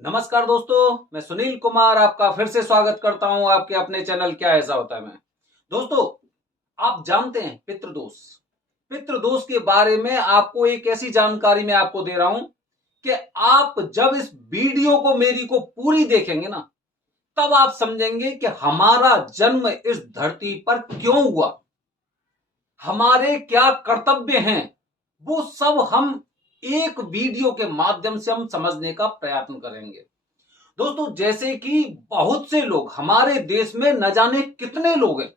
नमस्कार दोस्तों, मैं सुनील कुमार आपका फिर से स्वागत करता हूं आपके अपने चैनल क्या ऐसा होता है में। दोस्तों, आप जानते हैं पितृदोष। पितृदोष के बारे में आपको एक ऐसी जानकारी मैं आपको दे रहा हूं कि आप जब इस वीडियो को मेरी को पूरी देखेंगे ना, तब आप समझेंगे कि हमारा जन्म इस धरती पर क्यों हुआ, हमारे क्या कर्तव्य हैं, वो सब हम एक वीडियो के माध्यम से हम समझने का प्रयत्न करेंगे। दोस्तों, जैसे कि बहुत से लोग हमारे देश में न जाने कितने लोग हैं,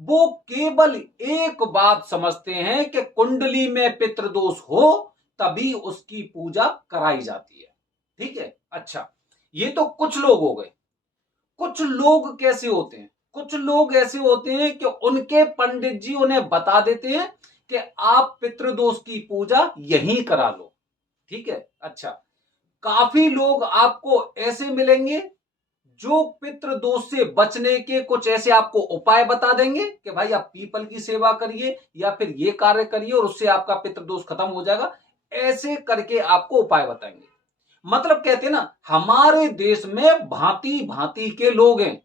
वो केवल एक बात समझते हैं कि कुंडली में पितृदोष हो तभी उसकी पूजा कराई जाती है। ठीक है, अच्छा, ये तो कुछ लोग हो गए। कुछ लोग कैसे होते हैं? कुछ लोग ऐसे होते हैं कि उनके पंडित जी उन्हें बता देते हैं कि आप पितृदोष की पूजा यहीं करा लो। ठीक है, अच्छा, काफी लोग आपको ऐसे मिलेंगे जो पितृदोष से बचने के कुछ ऐसे आपको उपाय बता देंगे कि भाई आप पीपल की सेवा करिए या फिर ये कार्य करिए और उससे आपका पितृदोष खत्म हो जाएगा। ऐसे करके आपको उपाय बताएंगे। मतलब कहते हैं ना, हमारे देश में भांति भांति के लोग हैं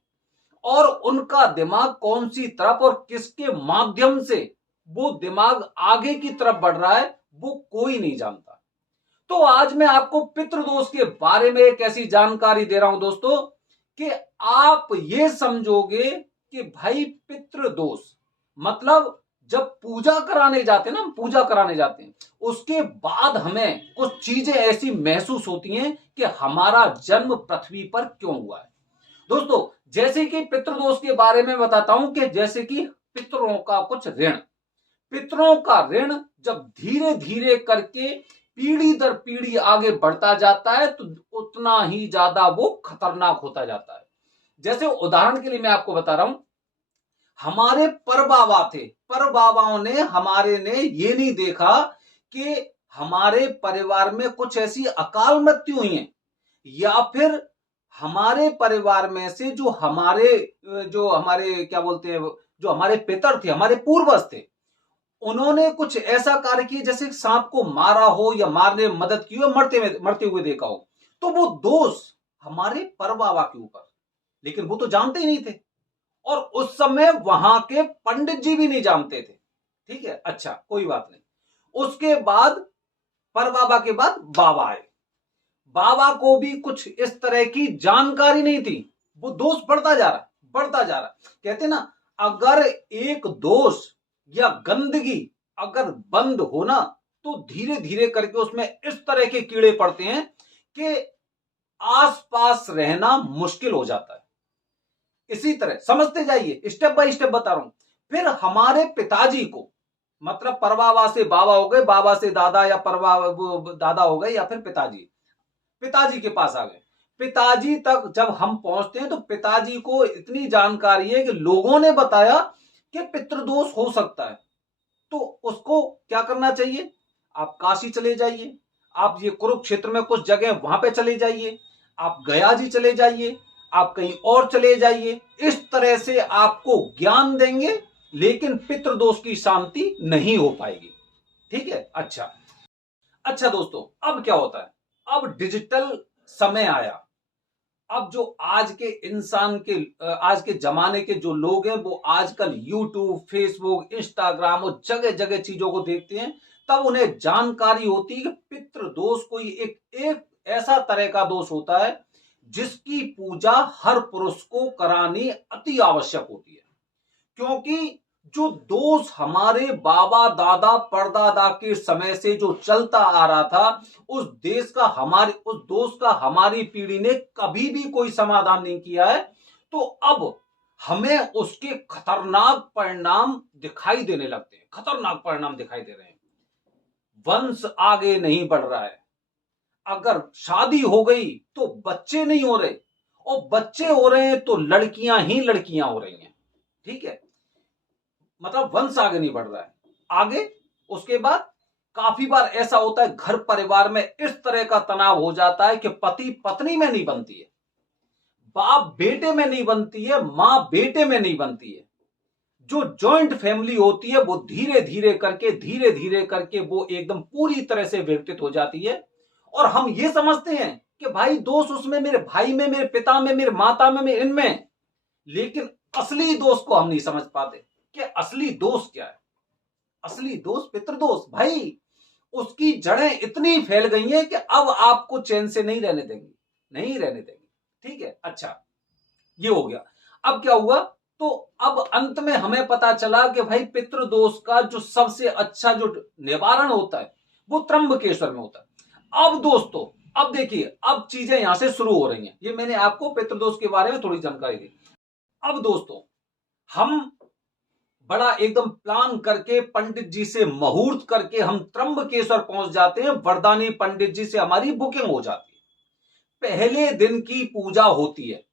और उनका दिमाग कौन सी तरफ और किसके माध्यम से वो दिमाग आगे की तरफ बढ़ रहा है, वो कोई नहीं जानता। तो आज मैं आपको पितृदोष के बारे में एक ऐसी जानकारी दे रहा हूं दोस्तों कि आप ये समझोगे कि भाई पितृदोष मतलब जब पूजा कराने जाते हैं ना, हम पूजा कराने जाते हैं, उसके बाद हमें कुछ चीजें ऐसी महसूस होती हैं कि हमारा जन्म पृथ्वी पर क्यों हुआ है। दोस्तों, जैसे कि पितृदोष के बारे में बताता हूं कि जैसे कि पितरों का कुछ ऋण, पितरों का ऋण जब धीरे धीरे करके पीढ़ी दर पीढ़ी आगे बढ़ता जाता है तो उतना ही ज्यादा वो खतरनाक होता जाता है। जैसे उदाहरण के लिए मैं आपको बता रहा हूं, हमारे परबाबा थे, परबाबाओं ने हमारे ने ये नहीं देखा कि हमारे परिवार में कुछ ऐसी अकाल मृत्यु हुई है या फिर हमारे परिवार में से जो हमारे क्या बोलते हैं, जो हमारे पितर थे, हमारे पूर्वज थे, उन्होंने कुछ ऐसा कार्य किया जैसे सांप को मारा हो या मारने में मदद की हो, मरते हुए देखा हो, तो वो दोष हमारे परबाबा के ऊपर। लेकिन वो तो जानते ही नहीं थे और उस समय वहां के पंडित जी भी नहीं जानते थे। ठीक है, अच्छा, कोई बात नहीं। उसके बाद परबाबा के बाद बाबा आए। बाबा को भी कुछ इस तरह की जानकारी नहीं थी। वो दोष बढ़ता जा रहा, बढ़ता जा रहा। कहते ना, अगर एक दोष या गंदगी अगर बंद होना तो धीरे धीरे करके उसमें इस तरह के कीड़े पड़ते हैं कि आसपास रहना मुश्किल हो जाता है। इसी तरह समझते जाइए, स्टेप बाय स्टेप बता रहा हूं। फिर हमारे पिताजी को, मतलब परबाबा से बाबा हो गए, बाबा से दादा या परबा दादा हो गए, या फिर पिताजी, पिताजी के पास आ गए। पिताजी तक जब हम पहुंचते हैं तो पिताजी को इतनी जानकारी है कि लोगों ने बताया कि पितृदोष हो सकता है। तो उसको क्या करना चाहिए? आप काशी चले जाइए, आप ये कुरुक्षेत्र में कुछ जगह वहां पे चले जाइए, आप गया जी चले जाइए, आप कहीं और चले जाइए। इस तरह से आपको ज्ञान देंगे, लेकिन पितृदोष की शांति नहीं हो पाएगी। ठीक है, अच्छा, अच्छा दोस्तों, अब क्या होता है? अब डिजिटल समय आया। अब जो आज के इंसान के आज के जमाने के जो लोग हैं, वो आजकल यूट्यूब, फेसबुक, इंस्टाग्राम और जगह जगह चीजों को देखते हैं। तब उन्हें जानकारी होती है कि पितृ दोष कोई एक एक ऐसा तरह का दोष होता है जिसकी पूजा हर पुरुष को करानी अति आवश्यक होती है। क्योंकि जो दोष हमारे बाबा दादा परदादा के समय से जो चलता आ रहा था, उस दोष का हमारी पीढ़ी ने कभी भी कोई समाधान नहीं किया है। तो अब हमें उसके खतरनाक परिणाम दिखाई देने लगते हैं, खतरनाक परिणाम दिखाई दे रहे हैं। वंश आगे नहीं बढ़ रहा है। अगर शादी हो गई तो बच्चे नहीं हो रहे, और बच्चे हो रहे हैं तो लड़कियां ही लड़कियां हो रही हैं। ठीक है, मतलब वंश आगे नहीं बढ़ रहा है। आगे उसके बाद काफी बार ऐसा होता है, घर परिवार में इस तरह का तनाव हो जाता है कि पति पत्नी में नहीं बनती है, बाप बेटे में नहीं बनती है, मां बेटे में नहीं बनती है। जो जॉइंट फैमिली होती है वो धीरे धीरे करके वो एकदम पूरी तरह से विघटित हो जाती है। और हम ये समझते हैं कि भाई दोष उसमें, मेरे भाई में, मेरे पिता में, मेरे माता में इनमें, लेकिन असली दोष को हम नहीं समझ पाते कि असली दोष क्या है। असली दोष पितृदोष भाई, उसकी जड़ें इतनी फैल गई हैं कि अब आपको चैन से नहीं रहने देंगी, नहीं रहने देंगी। ठीक है, अच्छा ये हो गया। अब क्या हुआ, तो अब अंत में हमें पता चला कि भाई पितृदोष का जो सबसे अच्छा जो निवारण होता है वो त्र्यंबकेश्वर में होता है। अब दोस्तों, अब देखिए, अब चीजें यहां से शुरू हो रही हैं। ये मैंने आपको पितृदोष के बारे में थोड़ी जानकारी दी। अब दोस्तों, हम बड़ा एकदम प्लान करके पंडित जी से मुहूर्त करके हम त्र्यंबकेश्वर पहुंच जाते हैं। वरदानी पंडित जी से हमारी बुकिंग हो जाती है। पहले दिन की पूजा होती है।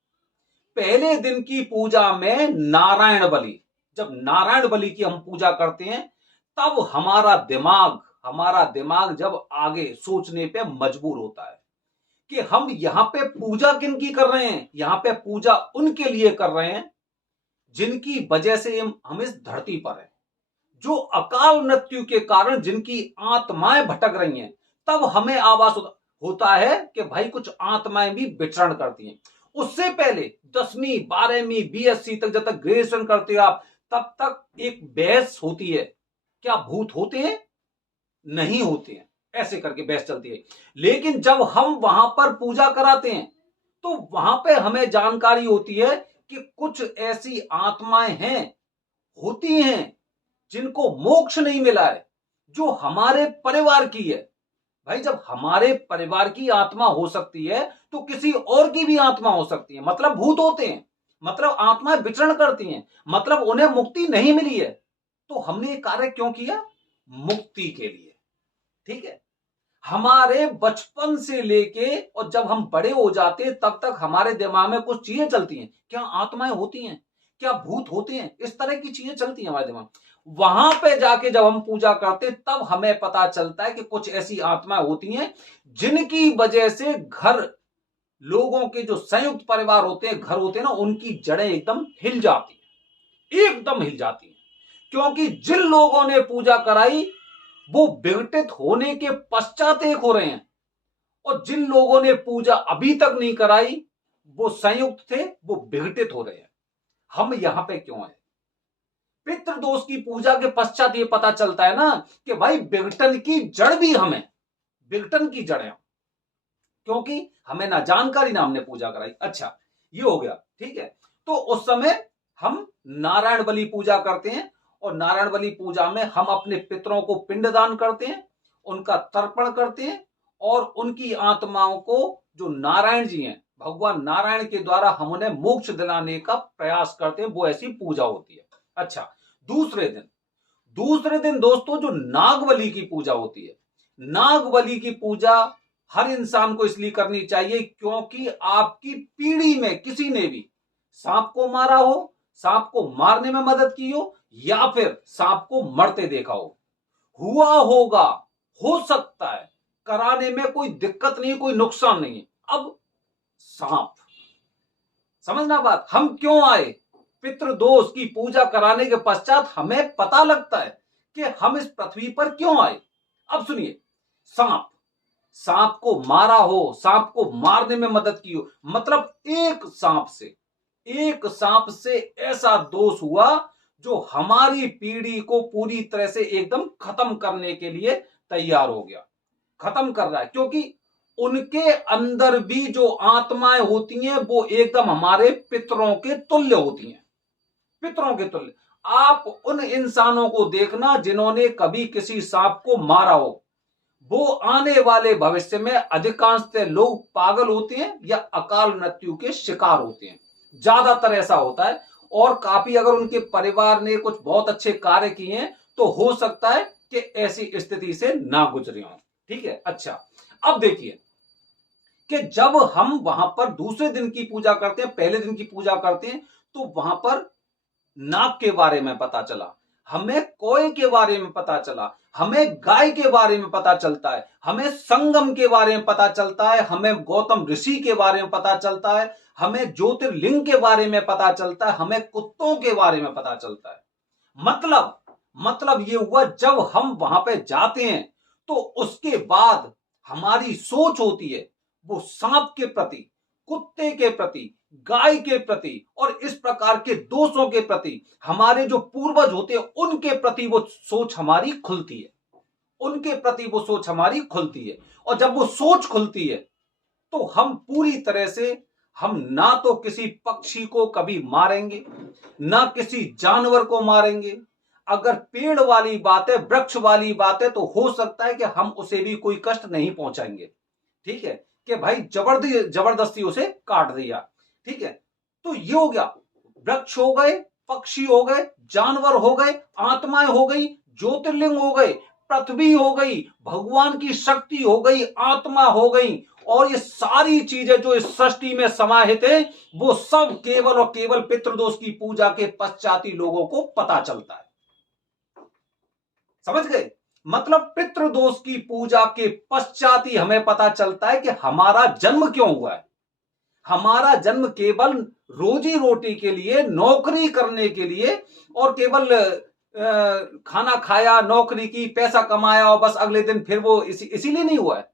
पहले दिन की पूजा में नारायण बलि, जब नारायण बलि की हम पूजा करते हैं, तब हमारा दिमाग जब आगे सोचने पे मजबूर होता है कि हम यहां पे पूजा किन की कर रहे हैं। यहां पे पूजा उनके लिए कर रहे हैं जिनकी वजह से हम इस धरती पर हैं, जो अकाल मृत्यु के कारण जिनकी आत्माएं भटक रही हैं। तब हमें आभास होता है कि भाई कुछ आत्माएं भी विचरण करती हैं। उससे पहले 10वीं 12वीं बीएससी तक, जब तक ग्रेजुएशन करते हो आप, तब तक एक बहस होती है, क्या भूत होते हैं, नहीं होते हैं, ऐसे करके बहस चलती है। लेकिन जब हम वहां पर पूजा कराते हैं तो वहां पे हमें जानकारी होती है कि कुछ ऐसी आत्माएं हैं, होती हैं, जिनको मोक्ष नहीं मिला है, जो हमारे परिवार की है। भाई जब हमारे परिवार की आत्मा हो सकती है तो किसी और की भी आत्मा हो सकती है, मतलब भूत होते हैं, मतलब आत्माएं विचरण करती हैं, मतलब उन्हें मुक्ति नहीं मिली है। तो हमने ये कार्य क्यों किया? मुक्ति के लिए। ठीक है, हमारे बचपन से लेके और जब हम बड़े हो जाते तब तक हमारे दिमाग में कुछ चीजें चलती हैं, क्या आत्माएं होती हैं, क्या भूत होते हैं, इस तरह की चीजें चलती हैं हमारे दिमाग। वहां पे जाके जब हम पूजा करते तब हमें पता चलता है कि कुछ ऐसी आत्माएं होती हैं जिनकी वजह से घर, लोगों के जो संयुक्त परिवार होते हैं, घर होते हैं ना, उनकी जड़ें एकदम हिल जाती हैं, एकदम हिल जाती हैं। क्योंकि जिन लोगों ने पूजा कराई वो विघटित होने के पश्चात एक हो रहे हैं, और जिन लोगों ने पूजा अभी तक नहीं कराई वो संयुक्त थे, वो विघटित हो रहे हैं। हम यहां पे क्यों हैं? पितृदोष की पूजा के पश्चात ये पता चलता है ना कि भाई विघटन की जड़ भी हमें, विघटन की जड़ है, क्योंकि हमें ना जानकारी ना हमने पूजा कराई। अच्छा ये हो गया, ठीक है। तो उस समय हम नारायण बलि पूजा करते हैं, और नारायण बलि पूजा में हम अपने पितरों को पिंडदान करते हैं, उनका तर्पण करते हैं, और उनकी आत्माओं को, जो नारायण जी हैं, भगवान नारायण के द्वारा हम उन्हें मोक्ष दिलाने का प्रयास करते हैं, वो ऐसी पूजा होती है। अच्छा, दूसरे दिन दोस्तों जो नागबली की पूजा होती है, नागबली की पूजा हर इंसान को इसलिए करनी चाहिए क्योंकि आपकी पीढ़ी में किसी ने भी सांप को मारा हो, सांप को मारने में मदद की हो, या फिर सांप को मरते देखा हो, हुआ होगा, हो सकता है, कराने में कोई दिक्कत नहीं, कोई नुकसान नहीं है। अब सांप, समझना बात, हम क्यों आए? पितृदोष की पूजा कराने के पश्चात हमें पता लगता है कि हम इस पृथ्वी पर क्यों आए। अब सुनिए, सांप, सांप को मारा हो, सांप को मारने में मदद की हो, मतलब एक सांप से ऐसा दोष हुआ जो हमारी पीढ़ी को पूरी तरह से एकदम खत्म करने के लिए तैयार हो गया, खत्म कर रहा है। क्योंकि उनके अंदर भी जो आत्माएं होती हैं वो एकदम हमारे पितरों के तुल्य होती हैं, पितरों के तुल्य। आप उन इंसानों को देखना जिन्होंने कभी किसी सांप को मारा हो, वो आने वाले भविष्य में अधिकांशतः लोग पागल होते हैं या अकाल मृत्यु के शिकार होते हैं, ज्यादातर ऐसा होता है। और काफी अगर उनके परिवार ने कुछ बहुत अच्छे कार्य किए हैं तो हो सकता है कि ऐसी स्थिति से ना गुजरे हों। ठीक है, अच्छा अब देखिए कि जब हम वहां पर दूसरे दिन की पूजा करते हैं, पहले दिन की पूजा करते हैं, तो वहां पर नाग के बारे में पता चला, हमें कोय के बारे में पता चला, हमें गाय के बारे में पता चलता है, हमें संगम के बारे में पता चलता है, हमें गौतम ऋषि के बारे में पता चलता है, हमें ज्योतिर्लिंग के बारे में पता चलता है, हमें कुत्तों के बारे में पता चलता है। मतलब ये हुआ, जब हम वहां पे जाते हैं तो उसके बाद हमारी सोच होती है वो सांप के प्रति, कुत्ते के प्रति, गाय के प्रति और इस प्रकार के दोषों के प्रति हमारे जो पूर्वज होते हैं उनके प्रति वो सोच हमारी खुलती है, उनके प्रति वो सोच हमारी खुलती है। और जब वो सोच खुलती है तो हम पूरी तरह से, हम ना तो किसी पक्षी को कभी मारेंगे, ना किसी जानवर को मारेंगे। अगर पेड़ वाली बात है, वृक्ष वाली बात है, तो हो सकता है कि हम उसे भी कोई कष्ट नहीं पहुंचाएंगे। ठीक है, कि भाई जबरदस्ती उसे काट दिया। ठीक है, तो ये हो गया, वृक्ष हो गए, पक्षी हो गए, जानवर हो गए, आत्माएं हो गई, ज्योतिर्लिंग हो गए, पृथ्वी हो गई, भगवान की शक्ति हो गई, आत्मा हो गई, और ये सारी चीजें जो इस सृष्टि में समाहित है वो सब केवल और केवल पितृदोष की पूजा के पश्चात ही लोगों को पता चलता है। समझ गए? मतलब पितृदोष की पूजा के पश्चात ही हमें पता चलता है कि हमारा जन्म क्यों हुआ है। हमारा जन्म केवल रोजी रोटी के लिए, नौकरी करने के लिए, और केवल खाना खाया, नौकरी की, पैसा कमाया और बस अगले दिन फिर वो इसीलिए नहीं हुआ है,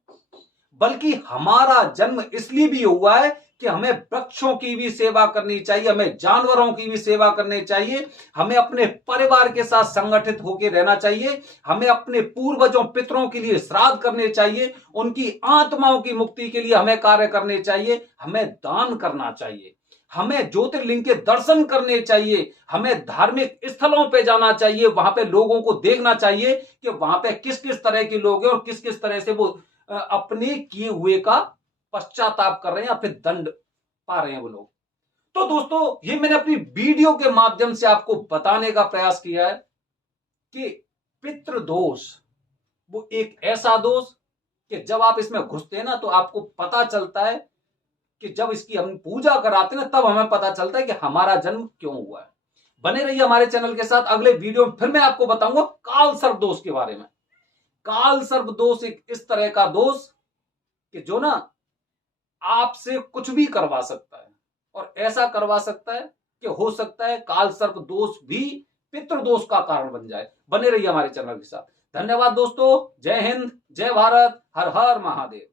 बल्कि हमारा जन्म इसलिए भी हुआ है कि हमें वृक्षों की भी सेवा करनी चाहिए, हमें जानवरों की भी सेवा करनी चाहिए, हमें अपने परिवार के साथ संगठित होकर रहना चाहिए, हमें अपने पूर्वजों पितरों के लिए श्राद्ध करने चाहिए, उनकी आत्माओं की मुक्ति के लिए हमें कार्य करने चाहिए, हमें दान करना चाहिए, हमें ज्योतिर्लिंग के दर्शन करने चाहिए, हमें धार्मिक स्थलों पे जाना चाहिए, वहां पे लोगों को देखना चाहिए कि वहां पे किस किस तरह के लोग हैं और किस किस तरह से वो अपने किए हुए का पश्चाताप कर रहे हैं या फिर दंड पा रहे हैं वो लोग। तो दोस्तों, ये मैंने अपनी वीडियो के माध्यम से आपको बताने का प्रयास किया है कि पितृदोष वो एक ऐसा दोष कि जब आप इसमें घुसते हैं ना तो आपको पता चलता है कि जब इसकी हम पूजा कराते हैं ना तब हमें पता चलता है कि हमारा जन्म क्यों हुआ है। बने रहिए हमारे चैनल के साथ। अगले वीडियो में फिर मैं आपको बताऊंगा काल सर्प दोष के बारे में। काल सर्प दोष एक इस तरह का दोष कि जो ना आपसे कुछ भी करवा सकता है, और ऐसा करवा सकता है कि हो सकता है काल सर्प दोष भी पितृदोष का कारण बन जाए। बने रहिए हमारे चैनल के साथ। धन्यवाद दोस्तों। जय हिंद, जय भारत, हर हर महादेव।